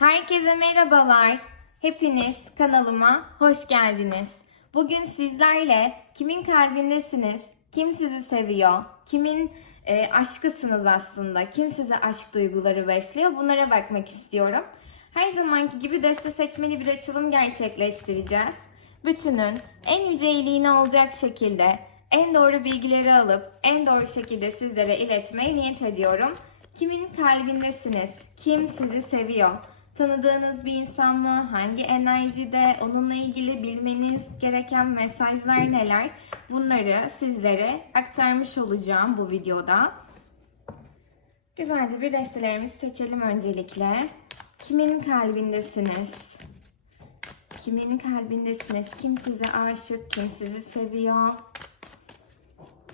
Herkese merhabalar. Hepiniz kanalıma hoş geldiniz. Bugün sizlerle kimin kalbindesiniz, kim sizi seviyor, kimin e, aşkısınız aslında, kim size aşk duyguları besliyor bunlara bakmak istiyorum. Her zamanki gibi deste seçmeli bir açılım gerçekleştireceğiz. Bütünün en yüce iyiliğine olacak şekilde en doğru bilgileri alıp en doğru şekilde sizlere iletmeyi niyet ediyorum. Kimin kalbindesiniz? Kim sizi seviyor? Tanıdığınız bir insan mı? Hangi enerjide? Onunla ilgili bilmeniz gereken mesajlar neler? Bunları sizlere aktarmış olacağım bu videoda. Güzelce bir destelerimizi seçelim öncelikle. Kimin kalbindesiniz? Kimin kalbindesiniz? Kim size aşık? Kim sizi seviyor?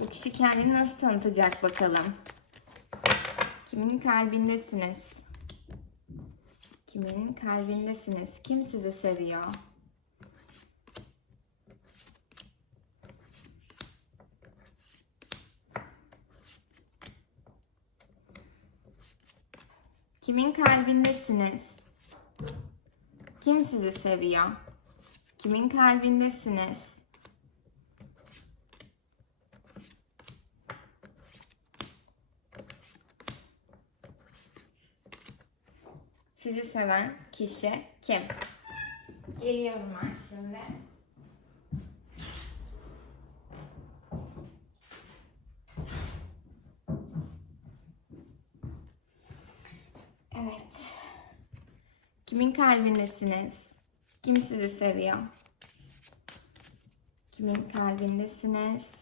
Bu kişi kendini nasıl tanıtacak bakalım? Kimin kalbindesiniz? Kimin kalbindesiniz? Kim sizi seviyor? Kimin kalbindesiniz? Kim sizi seviyor? Kimin kalbindesiniz? Sizi seven kişi kim? Geliyorum ben şimdi. Evet. Kimin kalbindesiniz? Kim sizi seviyor? Kimin kalbindesiniz?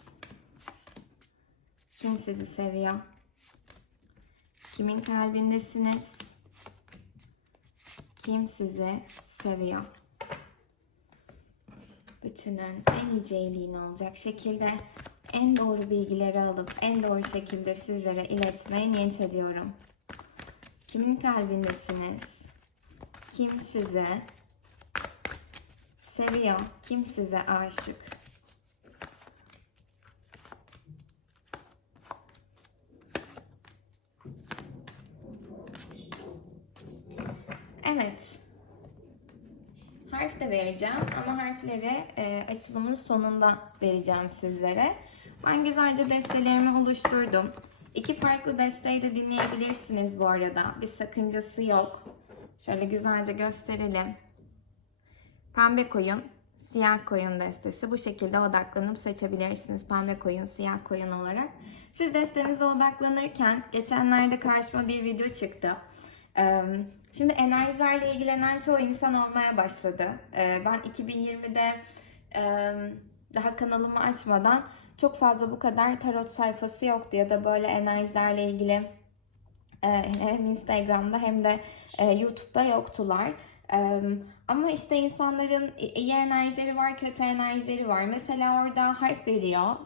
Kim sizi seviyor? Kimin kalbindesiniz? Kim sizi seviyor? Bütünün en yüce iyiliğine olacak şekilde en doğru bilgileri alıp en doğru şekilde sizlere iletmeye niyet ediyorum. Kimin kalbindesiniz? Kim sizi seviyor? Kim size aşık? Evet. Harf de vereceğim ama harfleri e, açılımın sonunda vereceğim sizlere. Ben güzelce destelerimi oluşturdum. İki farklı desteği de dinleyebilirsiniz bu arada. Bir sakıncası yok. Şöyle güzelce gösterelim. Pembe koyun, siyah koyun destesi. Bu şekilde odaklanıp seçebilirsiniz. Pembe koyun, siyah koyun olarak. Siz destenize odaklanırken geçenlerde karşıma bir video çıktı. Şimdi enerjilerle ilgilenen çoğu insan olmaya başladı. Ee, Ben 2020'de e, daha kanalımı açmadan çok fazla bu kadar tarot sayfası yoktu ya da böyle enerjilerle ilgili hem Instagram'da hem de YouTube'da yoktular. Ama işte insanların iyi enerjileri var, kötü enerjileri var. Mesela orada harf veriyor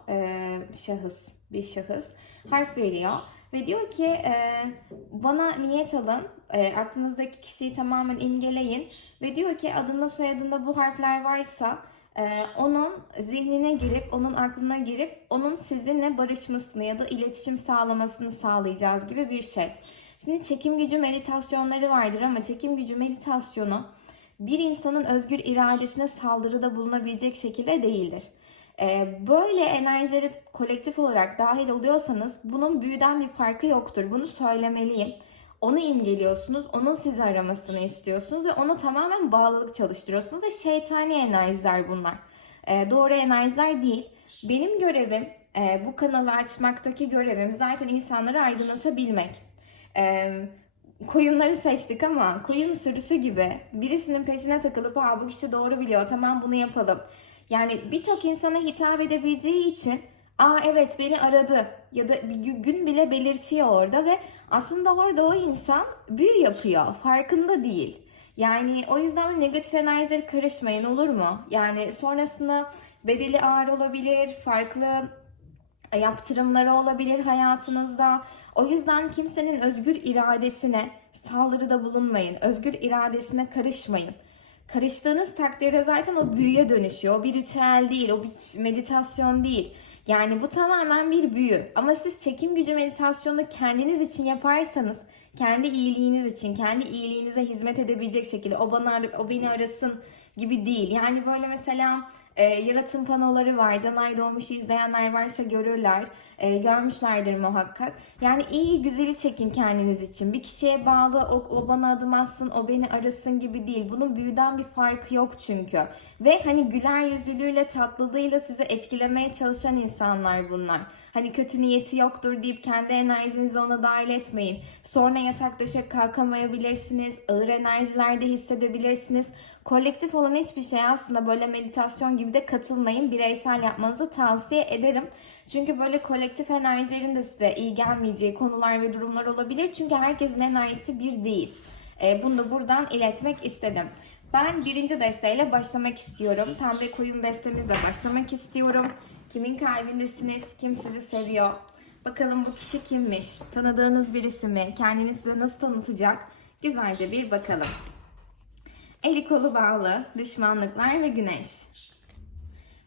şahıs, bir şahıs harf veriyor. Ve diyor ki e, bana niyet alın, e, aklınızdaki kişiyi tamamen imgeleyin. Ve diyor ki adında soyadında bu harfler varsa e, onun zihnine girip, onun aklına girip onun sizinle barışmasını ya da iletişim sağlamasını sağlayacağız gibi bir şey. Şimdi çekim gücü meditasyonları vardır ama çekim gücü meditasyonu bir insanın özgür iradesine saldırıda bulunabilecek şekilde değildir. Ee, böyle enerjileri kolektif olarak dahil oluyorsanız bunun büyüden bir farkı yoktur. Bunu söylemeliyim. Onu imgeliyorsunuz, onun sizi aramasını istiyorsunuz ve ona tamamen bağlılık çalıştırıyorsunuz ve şeytani enerjiler bunlar. Ee, doğru enerjiler değil. Benim görevim, e, bu kanalı açmaktaki görevim zaten insanları aydınlatabilmek. Ee, koyunları seçtik ama koyun sürüsü gibi birisinin peşine takılıp ha bu kişi doğru biliyor tamam bunu yapalım. Yani birçok insana hitap edebileceği için aa evet beni aradı ya da bir gü- gün bile belirtiyor orada ve aslında orada o insan büyü yapıyor farkında değil. Yani o yüzden negatif enerjileri karışmayın olur mu? Yani sonrasında bedeli ağır olabilir, farklı yaptırımları olabilir hayatınızda. O yüzden kimsenin özgür iradesine saldırıda bulunmayın. Özgür iradesine karışmayın. Karıştığınız takdirde zaten o büyüye dönüşüyor. O bir ritüel değil, o bir meditasyon değil. Yani bu tamamen bir büyü. Ama siz çekim gücü meditasyonunu kendiniz için yaparsanız, kendi iyiliğiniz için, kendi iyiliğinize hizmet edebilecek şekilde o bana o beni arasın gibi değil. Yani böyle mesela e, yaratım panoları var. Canay Doğmuş'u izleyenler varsa görürler. E, görmüşlerdir muhakkak. Yani iyi güzeli çekin kendiniz için. Bir kişiye bağlı o, o bana adım atsın, o beni arasın gibi değil. Bunun büyüden bir farkı yok çünkü. Ve hani güler yüzlülüğüyle, tatlılığıyla sizi etkilemeye çalışan insanlar bunlar. Hani kötü niyeti yoktur deyip kendi enerjinizi ona dahil etmeyin. Sonra yatak döşek kalkamayabilirsiniz. Ağır enerjilerde hissedebilirsiniz. Kolektif olan hiçbir şey aslında böyle meditasyon gibi de katılmayın. Bireysel yapmanızı tavsiye ederim. Çünkü böyle kolektif enerjilerin de size iyi gelmeyeceği konular ve durumlar olabilir. Çünkü herkesin enerjisi bir değil. Ee, bunu da buradan iletmek istedim. Ben birinci desteğiyle başlamak istiyorum. Pembe koyun destemizle başlamak istiyorum. Kimin kalbindesiniz? Kim sizi seviyor? Bakalım bu kişi kimmiş? Tanıdığınız birisi mi? Kendini size nasıl tanıtacak? Güzelce bir bakalım. Eli kolu bağlı, düşmanlıklar ve güneş.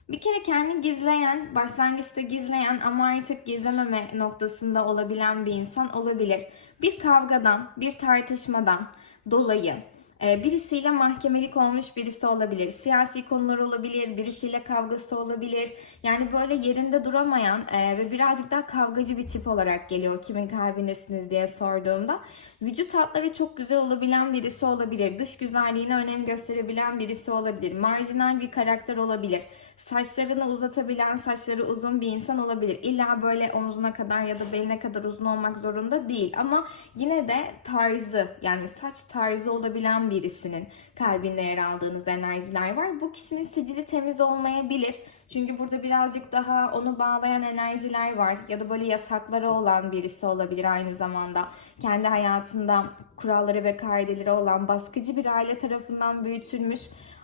Bir kere kendini gizleyen, başlangıçta gizleyen ama artık gizlememe noktasında olabilen bir insan olabilir. Bir kavgadan, bir tartışmadan dolayı e, birisiyle mahkemelik olmuş birisi olabilir. Siyasi konular olabilir, birisiyle kavgası olabilir. Yani böyle yerinde duramayan e, ve birazcık daha kavgacı bir tip olarak geliyor kimin kalbindesiniz diye sorduğumda. Vücut hatları çok güzel olabilen birisi olabilir. Dış güzelliğine önem gösterebilen birisi olabilir. Marjinal bir karakter olabilir. Saçlarını uzatabilen, saçları uzun bir insan olabilir. İlla böyle omzuna kadar ya da beline kadar uzun olmak zorunda değil. Ama yine de tarzı yani saç tarzı olabilen birisinin kalbinde yer aldığınız enerjiler var. Bu kişinin sicili temiz olmayabilir. Çünkü burada birazcık daha onu bağlayan enerjiler var. Ya da böyle yasakları olan birisi olabilir aynı zamanda. Kendi hayatında kuralları ve kaideleri olan baskıcı bir aile tarafından büyütülmüş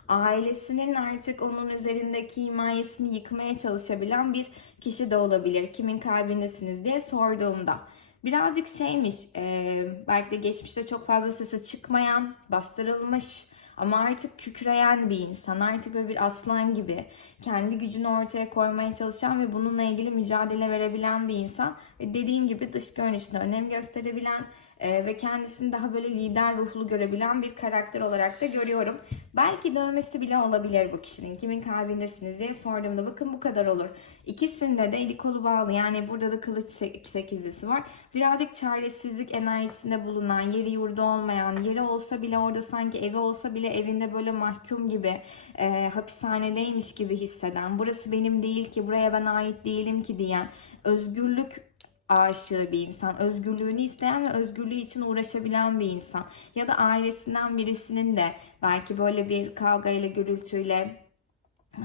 ailesinin artık onun üzerindeki himayesini yıkmaya çalışabilen bir kişi de olabilir. Kimin kalbindesiniz diye sorduğumda. Birazcık şeymiş, e, belki de geçmişte çok fazla sesi çıkmayan, bastırılmış ama artık kükreyen bir insan. Artık böyle bir aslan gibi kendi gücünü ortaya koymaya çalışan ve bununla ilgili mücadele verebilen bir insan. Ve dediğim gibi dış görünüşüne önem gösterebilen e, ve kendisini daha böyle lider ruhlu görebilen bir karakter olarak da görüyorum. Belki dövmesi bile olabilir bu kişinin. Kimin kalbindesiniz diye sorduğumda bakın bu kadar olur. İkisinde de eli kolu bağlı yani burada da kılıç se- sekizlisi var. Birazcık çaresizlik enerjisinde bulunan, yeri yurdu olmayan, yeri olsa bile orada sanki evi olsa bile evinde böyle mahkum gibi, e, hapishanedeymiş gibi hisseden, burası benim değil ki, buraya ben ait değilim ki diyen, özgürlük aşığı bir insan, özgürlüğünü isteyen ve özgürlüğü için uğraşabilen bir insan. Ya da ailesinden birisinin de belki böyle bir kavgayla, gürültüyle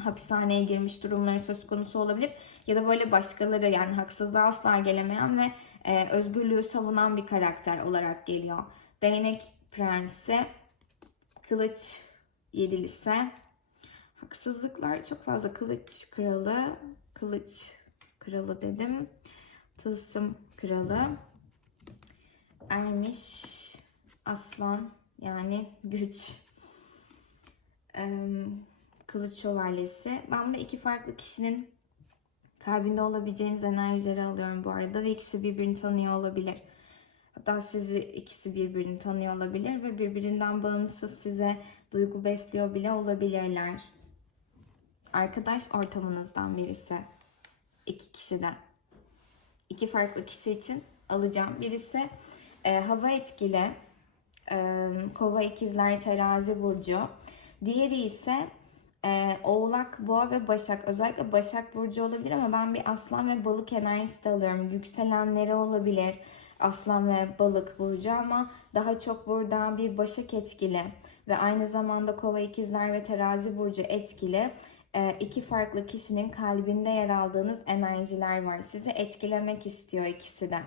hapishaneye girmiş durumları söz konusu olabilir. Ya da böyle başkaları yani haksızlığa asla gelemeyen ve e, özgürlüğü savunan bir karakter olarak geliyor. Değnek prensi, kılıç yedilisi, haksızlıklar çok fazla kılıç kralı, kılıç kralı dedim. Tılsım kralı. Ermiş. Aslan. Yani güç. Ee, kılıç şövalyesi. Ben burada iki farklı kişinin kalbinde olabileceğiniz enerjileri alıyorum bu arada. Ve ikisi birbirini tanıyor olabilir. Hatta sizi ikisi birbirini tanıyor olabilir ve birbirinden bağımsız size duygu besliyor bile olabilirler. Arkadaş ortamınızdan birisi. iki kişiden iki farklı kişi için alacağım. Birisi e, hava etkili, e, kova ikizler terazi burcu. Diğeri ise e, oğlak, boğa ve başak. Özellikle başak burcu olabilir ama ben bir aslan ve balık enerjisi de alıyorum. Yükselenleri olabilir aslan ve balık burcu ama daha çok burada bir başak etkili ve aynı zamanda kova ikizler ve terazi burcu etkili iki farklı kişinin kalbinde yer aldığınız enerjiler var. Sizi etkilemek istiyor ikisi de.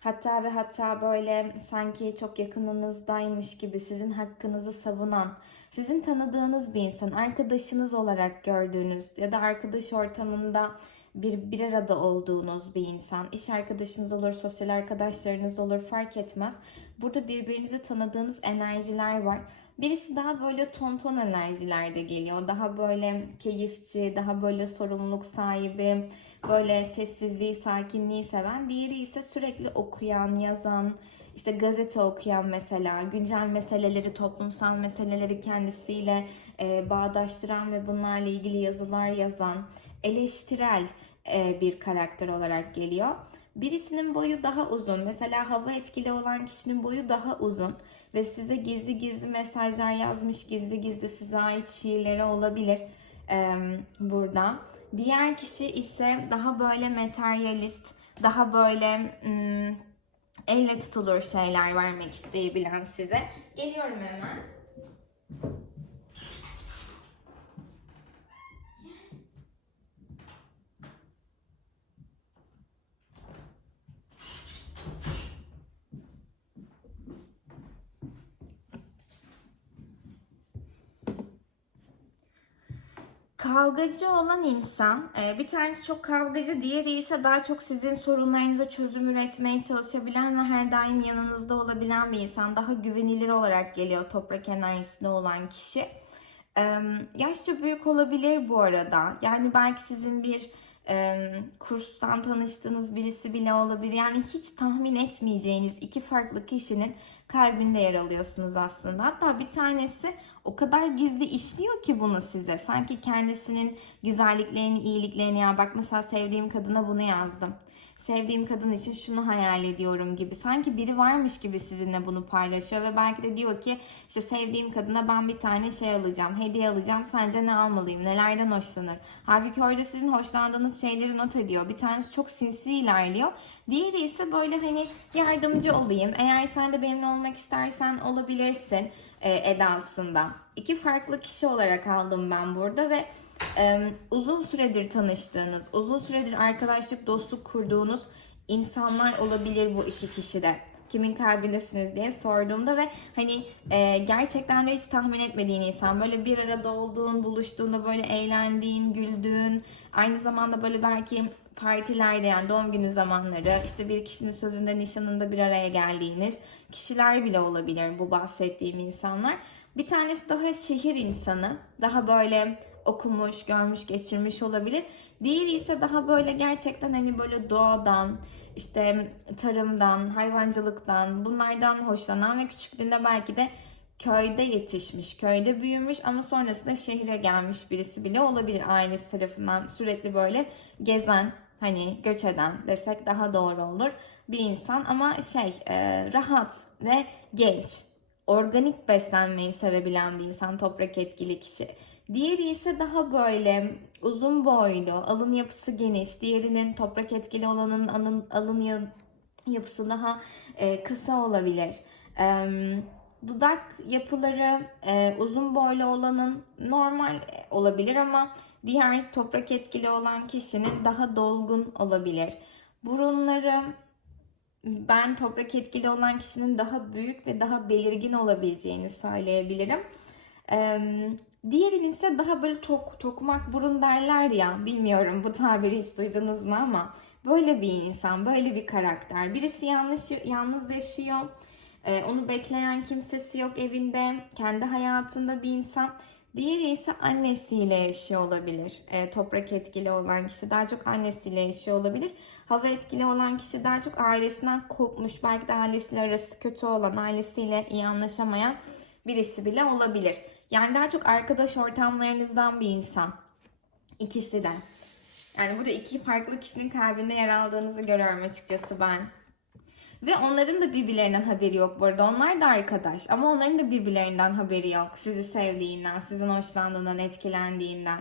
Hatta ve hatta böyle sanki çok yakınınızdaymış gibi sizin hakkınızı savunan, sizin tanıdığınız bir insan, arkadaşınız olarak gördüğünüz ya da arkadaş ortamında bir bir arada olduğunuz bir insan, iş arkadaşınız olur, sosyal arkadaşlarınız olur fark etmez. Burada birbirinizi tanıdığınız enerjiler var. Birisi daha böyle tonton enerjilerde geliyor. Daha böyle keyifçi, daha böyle sorumluluk sahibi, böyle sessizliği, sakinliği seven. Diğeri ise sürekli okuyan, yazan, işte gazete okuyan mesela, güncel meseleleri, toplumsal meseleleri kendisiyle e, bağdaştıran ve bunlarla ilgili yazılar yazan, eleştirel e, bir karakter olarak geliyor. Birisinin boyu daha uzun. Mesela hava etkili olan kişinin boyu daha uzun ve size gizli gizli mesajlar yazmış, gizli gizli size ait şiirleri olabilir e, burada. Diğer kişi ise daha böyle materyalist, daha böyle hmm, elle tutulur şeyler vermek isteyebilen size. Geliyorum hemen. Kavgacı olan insan, e, bir tanesi çok kavgacı, diğeri ise daha çok sizin sorunlarınıza çözüm üretmeye çalışabilen ve her daim yanınızda olabilen bir insan. Daha güvenilir olarak geliyor toprak enerjisinde olan kişi. Yaşça büyük olabilir bu arada. Yani belki sizin bir e, kurstan tanıştığınız birisi bile olabilir. Yani hiç tahmin etmeyeceğiniz iki farklı kişinin kalbinde yer alıyorsunuz aslında. Hatta bir tanesi o kadar gizli işliyor ki bunu size. Sanki kendisinin güzelliklerini, iyiliklerini ya bak mesela sevdiğim kadına bunu yazdım. Sevdiğim kadın için şunu hayal ediyorum gibi. Sanki biri varmış gibi sizinle bunu paylaşıyor ve belki de diyor ki işte sevdiğim kadına ben bir tane şey alacağım, hediye alacağım. Sence ne almalıyım? Nelerden hoşlanır? Halbuki orada sizin hoşlandığınız şeyleri not ediyor. Bir tanesi çok sinsi ilerliyor. Diğeri ise böyle hani yardımcı olayım. Eğer sen de benimle olmak istersen olabilirsin e, edasında. İki farklı kişi olarak aldım ben burada ve uzun süredir tanıştığınız, uzun süredir arkadaşlık, dostluk kurduğunuz insanlar olabilir bu iki kişi de. Kimin kalbindesiniz diye sorduğumda ve hani e, gerçekten de hiç tahmin etmediğin insan böyle bir arada olduğun, buluştuğunda böyle eğlendiğin, güldüğün, aynı zamanda böyle belki partilerde yani doğum günü zamanları işte bir kişinin sözünde nişanında bir araya geldiğiniz kişiler bile olabilir bu bahsettiğim insanlar. Bir tanesi daha şehir insanı, daha böyle okumuş, görmüş, geçirmiş olabilir. Diğeri ise daha böyle gerçekten hani böyle doğadan, işte tarımdan, hayvancılıktan, bunlardan hoşlanan ve küçüklüğünde belki de köyde yetişmiş, köyde büyümüş ama sonrasında şehire gelmiş birisi bile olabilir ailesi tarafından sürekli böyle gezen, hani göç eden desek daha doğru olur bir insan ama şey e, rahat ve genç, organik beslenmeyi sevebilen bir insan, toprak etkili kişi. Diğeri ise daha böyle uzun boylu, alın yapısı geniş. Diğerinin toprak etkili olanın alın, alın yapısı daha e, kısa olabilir. E, dudak yapıları e, uzun boylu olanın normal olabilir ama diğer toprak etkili olan kişinin daha dolgun olabilir. Burunları ben toprak etkili olan kişinin daha büyük ve daha belirgin olabileceğini söyleyebilirim. Ee, diğerinin ise daha böyle tok, tokmak burun derler ya bilmiyorum bu tabiri hiç duydunuz mu ama böyle bir insan, böyle bir karakter. Birisi yanlış yalnız yaşıyor. Ee, onu bekleyen kimsesi yok evinde, kendi hayatında bir insan. Diğeri ise annesiyle yaşıyor olabilir. E, toprak etkili olan kişi daha çok annesiyle yaşıyor olabilir. Hava etkili olan kişi daha çok ailesinden kopmuş, belki de ailesiyle arası kötü olan, ailesiyle iyi anlaşamayan birisi bile olabilir. Yani daha çok arkadaş ortamlarınızdan bir insan. İkisi de. Yani burada iki farklı kişinin kalbinde yer aldığınızı görüyorum açıkçası ben. Ve onların da birbirlerinden haberi yok bu arada. Onlar da arkadaş ama onların da birbirlerinden haberi yok. Sizi sevdiğinden, sizin hoşlandığından, etkilendiğinden.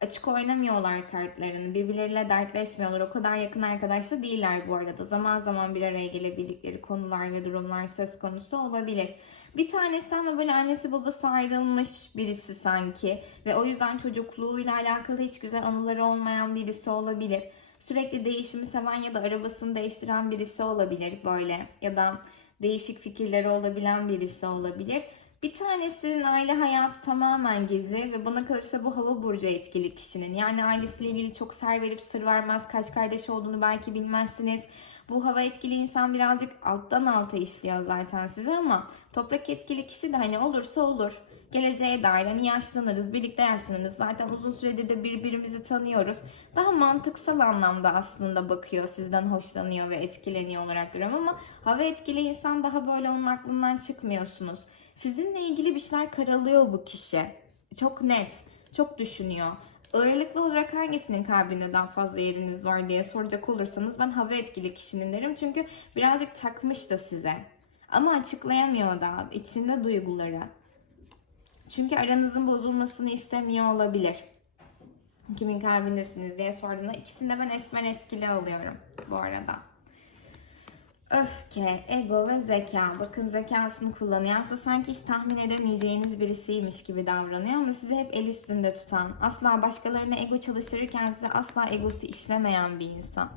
Açık oynamıyorlar kartlarını. Birbirleriyle dertleşmiyorlar. O kadar yakın arkadaş da değiller bu arada. Zaman zaman bir araya gelebildikleri konular ve durumlar söz konusu olabilir. Bir tanesi ama böyle annesi babası ayrılmış birisi sanki. Ve o yüzden çocukluğuyla alakalı hiç güzel anıları olmayan birisi olabilir sürekli değişimi seven ya da arabasını değiştiren birisi olabilir böyle ya da değişik fikirleri olabilen birisi olabilir. Bir tanesinin aile hayatı tamamen gizli ve bana kalırsa bu hava burcu etkili kişinin. Yani ailesiyle ilgili çok ser verip sır vermez. Kaç kardeş olduğunu belki bilmezsiniz. Bu hava etkili insan birazcık alttan alta işliyor zaten size ama toprak etkili kişi de hani olursa olur. Geleceğe dair hani yaşlanırız, birlikte yaşlanırız. Zaten uzun süredir de birbirimizi tanıyoruz. Daha mantıksal anlamda aslında bakıyor, sizden hoşlanıyor ve etkileniyor olarak görüyorum ama hava etkili insan daha böyle onun aklından çıkmıyorsunuz. Sizinle ilgili bir şeyler karalıyor bu kişi. Çok net, çok düşünüyor. Ağırlıklı olarak hangisinin kalbinde daha fazla yeriniz var diye soracak olursanız ben hava etkili kişinin derim. Çünkü birazcık takmış da size. Ama açıklayamıyor da içinde duyguları. Çünkü aranızın bozulmasını istemiyor olabilir. Kimin kalbindesiniz diye sorduğumda ikisini de ben esmer etkili alıyorum bu arada. Öfke, ego ve zeka. Bakın zekasını kullanıyor. Aslında sanki hiç tahmin edemeyeceğiniz birisiymiş gibi davranıyor ama sizi hep el üstünde tutan, asla başkalarına ego çalıştırırken size asla egosu işlemeyen bir insan.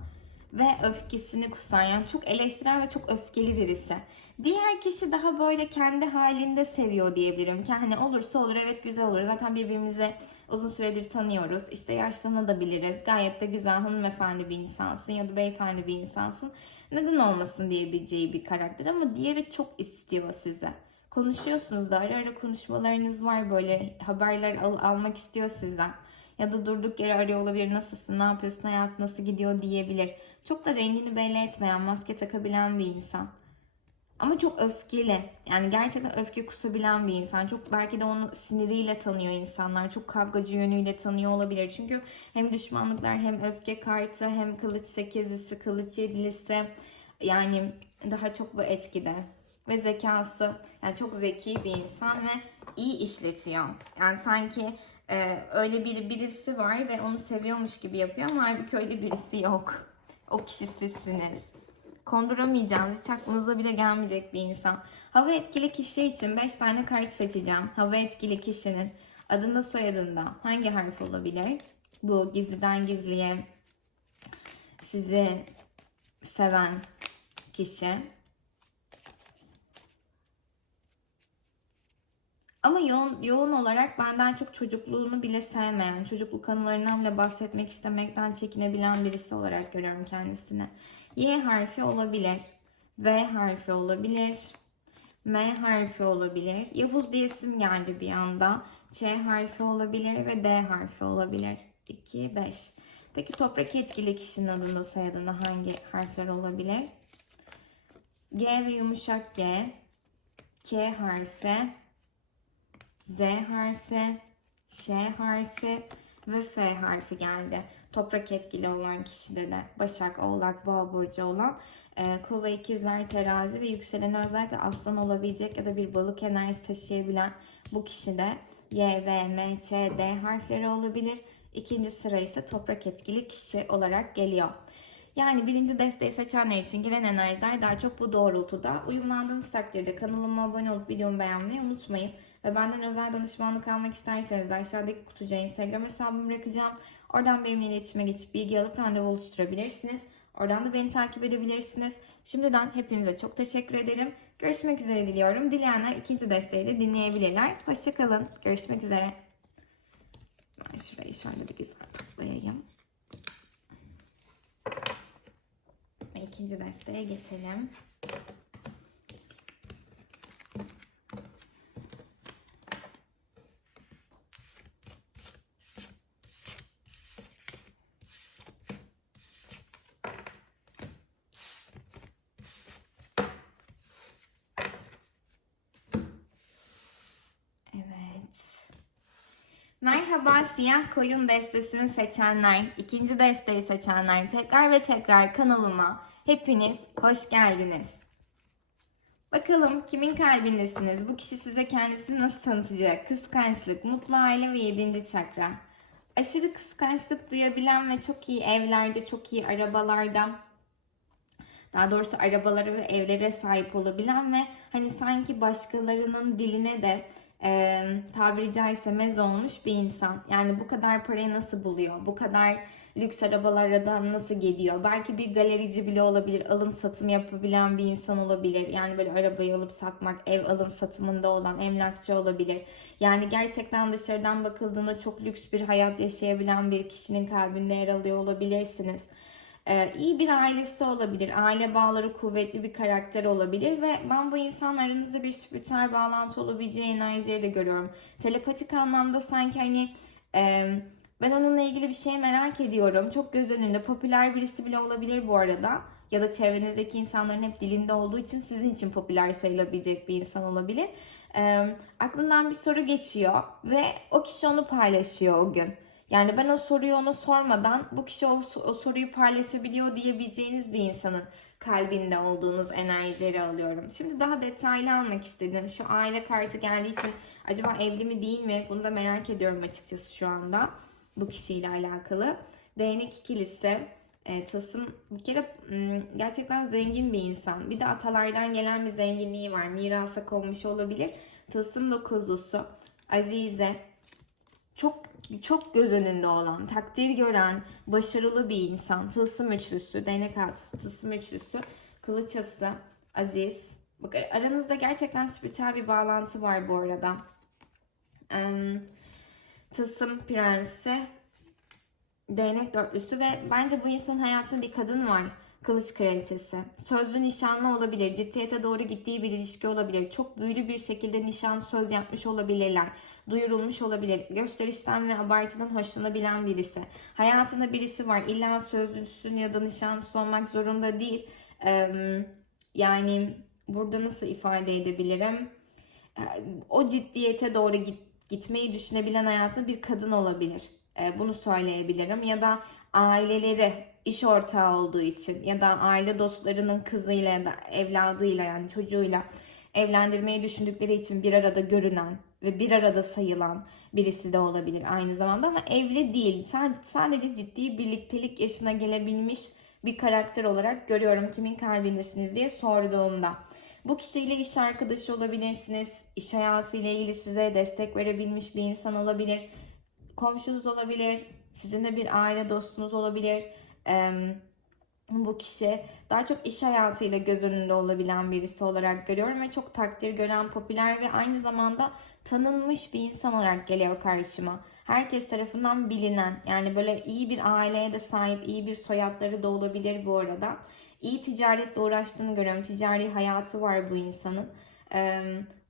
Ve öfkesini kusan, yani çok eleştirel ve çok öfkeli birisi. Diğer kişi daha böyle kendi halinde seviyor diyebilirim. Ki hani olursa olur, evet güzel olur. Zaten birbirimizi uzun süredir tanıyoruz. İşte yaşlanabiliriz. Gayet de güzel hanımefendi bir insansın ya da beyefendi bir insansın neden olmasın diyebileceği bir karakter ama diğeri çok istiyor size. Konuşuyorsunuz da ara ara konuşmalarınız var böyle haberler al- almak istiyor sizden. Ya da durduk yere arıyor olabilir nasılsın ne yapıyorsun hayat nasıl gidiyor diyebilir. Çok da rengini belli etmeyen maske takabilen bir insan. Ama çok öfkeli. Yani gerçekten öfke kusabilen bir insan. Çok belki de onu siniriyle tanıyor insanlar. Çok kavgacı yönüyle tanıyor olabilir. Çünkü hem düşmanlıklar hem öfke kartı hem kılıç sekizlisi, kılıç yedilisi yani daha çok bu etkide. Ve zekası yani çok zeki bir insan ve iyi işletiyor. Yani sanki e, öyle bir birisi var ve onu seviyormuş gibi yapıyor ama halbuki öyle birisi yok. O kişi sizsiniz konduramayacağınız, hiç aklınıza bile gelmeyecek bir insan. Hava etkili kişi için 5 tane kart seçeceğim. Hava etkili kişinin adında soyadında hangi harf olabilir? Bu gizliden gizliye sizi seven kişi. Ama yoğun, yoğun olarak benden çok çocukluğunu bile sevmeyen, çocukluk anılarından bile bahsetmek istemekten çekinebilen birisi olarak görüyorum kendisini. Y harfi olabilir. V harfi olabilir. M harfi olabilir. Yavuz diye isim geldi bir anda. Ç harfi olabilir ve D harfi olabilir. 2, 5. Peki toprak etkili kişinin adında soyadında hangi harfler olabilir? G ve yumuşak G. K harfi. Z harfi. Ş harfi ve F harfi geldi. Toprak etkili olan kişide de Başak, Oğlak, Boğa burcu olan e, Kova, İkizler, Terazi ve yükselen özellikle Aslan olabilecek ya da bir balık enerjisi taşıyabilen bu kişide Y, V, M, Ç, D harfleri olabilir. İkinci sıra ise toprak etkili kişi olarak geliyor. Yani birinci desteği seçenler için gelen enerjiler daha çok bu doğrultuda. Uyumlandığınız takdirde kanalıma abone olup videomu beğenmeyi unutmayın. Ve benden özel danışmanlık almak isterseniz de aşağıdaki kutucuğa Instagram hesabımı bırakacağım. Oradan benimle iletişime geçip bilgi alıp randevu oluşturabilirsiniz. Oradan da beni takip edebilirsiniz. Şimdiden hepinize çok teşekkür ederim. Görüşmek üzere diliyorum. Dileyenler ikinci desteği de dinleyebilirler. Hoşçakalın. Görüşmek üzere. Ben şurayı şöyle bir güzel toplayayım. Ve ikinci desteğe geçelim. Evet. Merhaba siyah koyun destesini seçenler, ikinci desteği seçenler, tekrar ve tekrar kanalıma hepiniz hoş geldiniz. Bakalım kimin kalbindesiniz? Bu kişi size kendisini nasıl tanıtacak? Kıskançlık, mutlu aile ve yedinci çakra. Aşırı kıskançlık duyabilen ve çok iyi evlerde, çok iyi arabalarda, daha doğrusu arabaları ve evlere sahip olabilen ve hani sanki başkalarının diline de e, tabiri caizse mez olmuş bir insan. Yani bu kadar parayı nasıl buluyor? Bu kadar lüks arabalara nasıl geliyor? Belki bir galerici bile olabilir. Alım satım yapabilen bir insan olabilir. Yani böyle arabayı alıp satmak, ev alım satımında olan emlakçı olabilir. Yani gerçekten dışarıdan bakıldığında çok lüks bir hayat yaşayabilen bir kişinin kalbinde yer alıyor olabilirsiniz. Ee, iyi bir ailesi olabilir. Aile bağları kuvvetli bir karakter olabilir ve ben bu insan aranızda bir spiritüel bağlantı olabileceği enerjileri de görüyorum. Telepatik anlamda sanki hani e, ben onunla ilgili bir şey merak ediyorum. Çok göz önünde popüler birisi bile olabilir bu arada. Ya da çevrenizdeki insanların hep dilinde olduğu için sizin için popüler sayılabilecek bir insan olabilir. E, aklından bir soru geçiyor ve o kişi onu paylaşıyor o gün. Yani ben o soruyu ona sormadan bu kişi o, o soruyu paylaşabiliyor diyebileceğiniz bir insanın kalbinde olduğunuz enerjileri alıyorum. Şimdi daha detaylı almak istedim. Şu aile kartı geldiği için acaba evli mi değil mi? Bunu da merak ediyorum açıkçası şu anda. Bu kişiyle alakalı. Değnek ikilisi. E, Tılsım bir kere m, gerçekten zengin bir insan. Bir de atalardan gelen bir zenginliği var. Mirasa konmuş olabilir. Tılsım dokuzlusu. Azize. Çok çok göz önünde olan, takdir gören, başarılı bir insan. Tılsım üçlüsü, değnek altısı, tılsım üçlüsü, kılıç ası, aziz. Bak aranızda gerçekten spiritüel bir bağlantı var bu arada. Em, tılsım prensi, değnek dörtlüsü ve bence bu insanın hayatında bir kadın var. Kılıç kraliçesi. Sözlü nişanlı olabilir. Ciddiyete doğru gittiği bir ilişki olabilir. Çok büyülü bir şekilde nişan söz yapmış olabilirler. Duyurulmuş olabilir. Gösterişten ve abartıdan hoşlanabilen birisi. Hayatında birisi var. İlla sözlüsün ya da nişanlısı olmak zorunda değil. Yani burada nasıl ifade edebilirim? Ee, o ciddiyete doğru git, gitmeyi düşünebilen hayatında bir kadın olabilir. Ee, bunu söyleyebilirim. Ya da aileleri iş ortağı olduğu için ya da aile dostlarının kızıyla ya da evladıyla yani çocuğuyla evlendirmeyi düşündükleri için bir arada görünen ve bir arada sayılan birisi de olabilir aynı zamanda ama evli değil. Sadece ciddi birliktelik yaşına gelebilmiş bir karakter olarak görüyorum kimin kalbindesiniz diye sorduğumda. Bu kişiyle iş arkadaşı olabilirsiniz. İş hayatı ile ilgili size destek verebilmiş bir insan olabilir. Komşunuz olabilir. Sizin de bir aile dostunuz olabilir. Ee, bu kişi daha çok iş hayatıyla göz önünde olabilen birisi olarak görüyorum ve çok takdir gören, popüler ve aynı zamanda tanınmış bir insan olarak geliyor karşıma. Herkes tarafından bilinen yani böyle iyi bir aileye de sahip, iyi bir soyadları da olabilir bu arada. İyi ticaretle uğraştığını görüyorum. Ticari hayatı var bu insanın. Ee,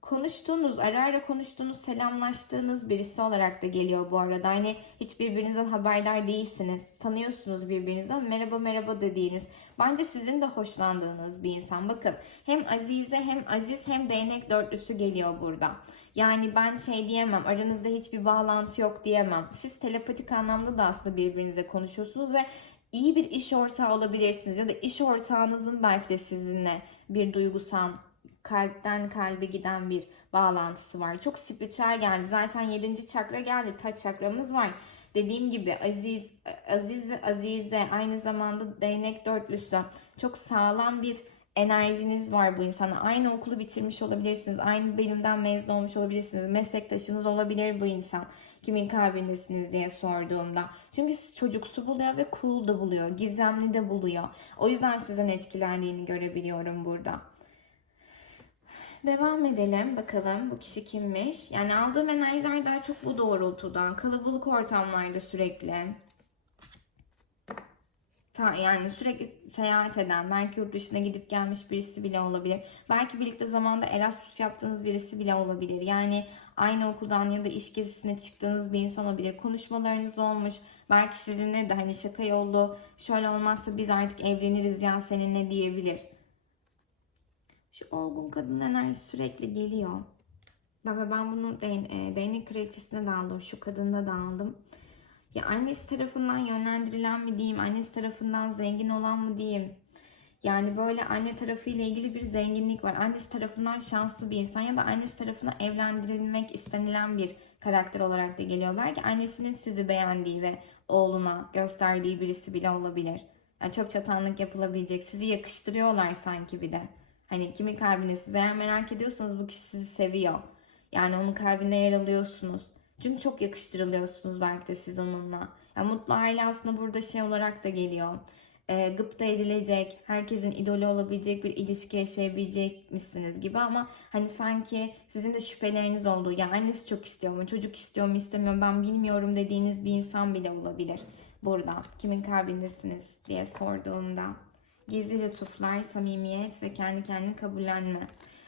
konuştuğunuz, ara ara konuştuğunuz, selamlaştığınız birisi olarak da geliyor bu arada. Hani hiç birbirinizden haberdar değilsiniz. Tanıyorsunuz birbirinizden. Merhaba merhaba dediğiniz. Bence sizin de hoşlandığınız bir insan. Bakın hem Azize hem Aziz hem değnek dörtlüsü geliyor burada. Yani ben şey diyemem, aranızda hiçbir bağlantı yok diyemem. Siz telepatik anlamda da aslında birbirinize konuşuyorsunuz ve iyi bir iş ortağı olabilirsiniz ya da iş ortağınızın belki de sizinle bir duygusal kalpten kalbe giden bir bağlantısı var. Çok spiritüel geldi. Zaten 7. çakra geldi. Taç çakramız var. Dediğim gibi Aziz, Aziz ve Azize aynı zamanda değnek dörtlüsü. Çok sağlam bir enerjiniz var bu insana. Aynı okulu bitirmiş olabilirsiniz. Aynı bölümden mezun olmuş olabilirsiniz. Meslektaşınız olabilir bu insan. Kimin kalbindesiniz diye sorduğumda. Çünkü çocuksu buluyor ve cool da buluyor. Gizemli de buluyor. O yüzden sizden etkilendiğini görebiliyorum burada. Devam edelim bakalım bu kişi kimmiş. Yani aldığım enerjiler daha çok bu doğrultudan. Kalabalık ortamlarda sürekli. Ta, yani sürekli seyahat eden, belki yurt dışına gidip gelmiş birisi bile olabilir. Belki birlikte zamanda Erasmus yaptığınız birisi bile olabilir. Yani aynı okuldan ya da iş gezisine çıktığınız bir insan olabilir. Konuşmalarınız olmuş. Belki sizinle de hani şaka yollu şöyle olmazsa biz artık evleniriz ya seninle diyebilir. Şu olgun kadın enerjisi sürekli geliyor. Ben, ben bunu değnek, kraliçesine de aldım. Şu kadında da aldım. Ya annesi tarafından yönlendirilen mi diyeyim, annesi tarafından zengin olan mı diyeyim. Yani böyle anne tarafı ile ilgili bir zenginlik var. Annesi tarafından şanslı bir insan ya da annesi tarafından evlendirilmek istenilen bir karakter olarak da geliyor. Belki annesinin sizi beğendiği ve oğluna gösterdiği birisi bile olabilir. Yani çok çatanlık yapılabilecek. Sizi yakıştırıyorlar sanki bir de. Hani kimin kalbinde siz eğer merak ediyorsanız bu kişi sizi seviyor. Yani onun kalbinde yer alıyorsunuz. Çünkü çok yakıştırılıyorsunuz belki de siz onunla. Yani mutlu aile aslında burada şey olarak da geliyor. E, gıpta edilecek, herkesin idolü olabilecek bir ilişki yaşayabilecek misiniz gibi ama hani sanki sizin de şüpheleriniz olduğu, ya annesi çok istiyor mu, çocuk istiyor mu, istemiyor ben bilmiyorum dediğiniz bir insan bile olabilir. burada. Kimin kalbindesiniz diye sorduğumda. Gizli lütuflar, samimiyet ve kendi kendini kabullenme.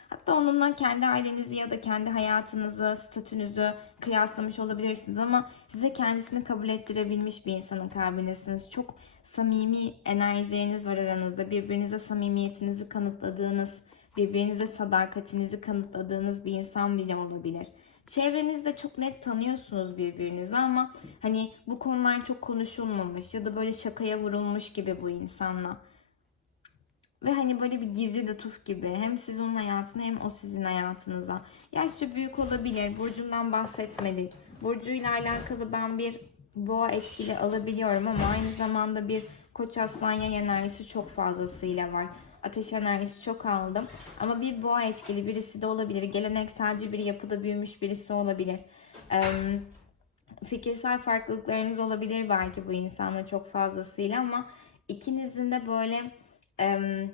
Hatta onunla kendi ailenizi ya da kendi hayatınızı, statünüzü kıyaslamış olabilirsiniz ama size kendisini kabul ettirebilmiş bir insanın kalbindesiniz. Çok samimi enerjileriniz var aranızda. Birbirinize samimiyetinizi kanıtladığınız, birbirinize sadakatinizi kanıtladığınız bir insan bile olabilir. Çevrenizde çok net tanıyorsunuz birbirinizi ama hani bu konular çok konuşulmamış ya da böyle şakaya vurulmuş gibi bu insanla. Ve hani böyle bir gizli lütuf gibi hem siz onun hayatına hem o sizin hayatınıza. Yaşça büyük olabilir. Burcundan bahsetmedik. Burcuyla alakalı ben bir boğa etkili alabiliyorum ama aynı zamanda bir koç aslan yay enerjisi çok fazlasıyla var. Ateş enerjisi çok aldım. Ama bir boğa etkili birisi de olabilir. Gelenekselci bir yapıda büyümüş birisi olabilir. Ee, fikirsel farklılıklarınız olabilir belki bu insanla çok fazlasıyla ama ikinizin de böyle em,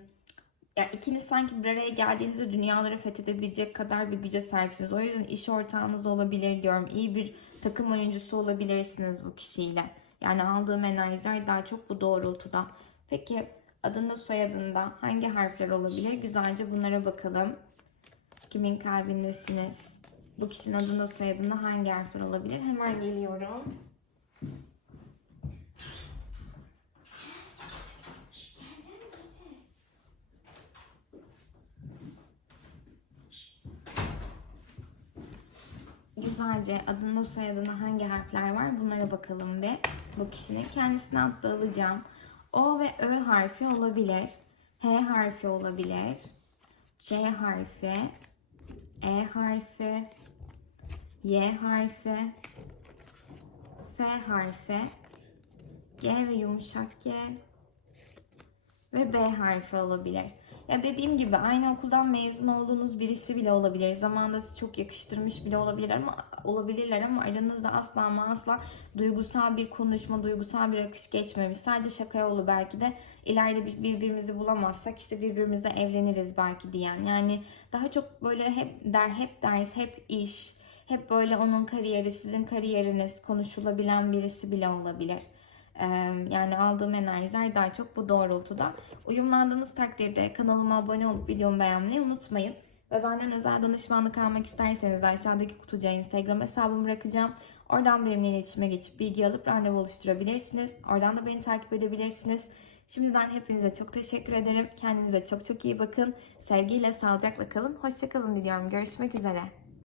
ya ikiniz sanki bir araya geldiğinizde dünyaları fethedebilecek kadar bir güce sahipsiniz. O yüzden iş ortağınız olabilir diyorum. İyi bir takım oyuncusu olabilirsiniz bu kişiyle. Yani aldığım enerjiler daha çok bu doğrultuda. Peki adında soyadında hangi harfler olabilir? Güzelce bunlara bakalım. Kimin kalbindesiniz? Bu kişinin adında soyadında hangi harfler olabilir? Hemen geliyorum. Güzelce adında soyadında hangi harfler var bunlara bakalım ve bu kişinin kendisine hatta alacağım. O ve Ö harfi olabilir. H harfi olabilir. C harfi. E harfi. Y harfi. F harfi. G ve yumuşak G. Ve B harfi olabilir. Ya dediğim gibi aynı okuldan mezun olduğunuz birisi bile olabilir. Zamanında sizi çok yakıştırmış bile olabilir ama olabilirler ama aranızda asla ama asla duygusal bir konuşma, duygusal bir akış geçmemiş. Sadece şaka yolu belki de ileride bir- birbirimizi bulamazsak işte birbirimizle evleniriz belki diyen. Yani daha çok böyle hep der, hep ders, hep iş, hep böyle onun kariyeri, sizin kariyeriniz konuşulabilen birisi bile olabilir. Yani aldığım enerjiler daha çok bu doğrultuda. Uyumlandığınız takdirde kanalıma abone olup videomu beğenmeyi unutmayın. Ve benden özel danışmanlık almak isterseniz aşağıdaki kutucuğa Instagram hesabımı bırakacağım. Oradan benimle iletişime geçip bilgi alıp randevu oluşturabilirsiniz. Oradan da beni takip edebilirsiniz. Şimdiden hepinize çok teşekkür ederim. Kendinize çok çok iyi bakın. Sevgiyle, sağlıcakla kalın. Hoşçakalın diliyorum. Görüşmek üzere.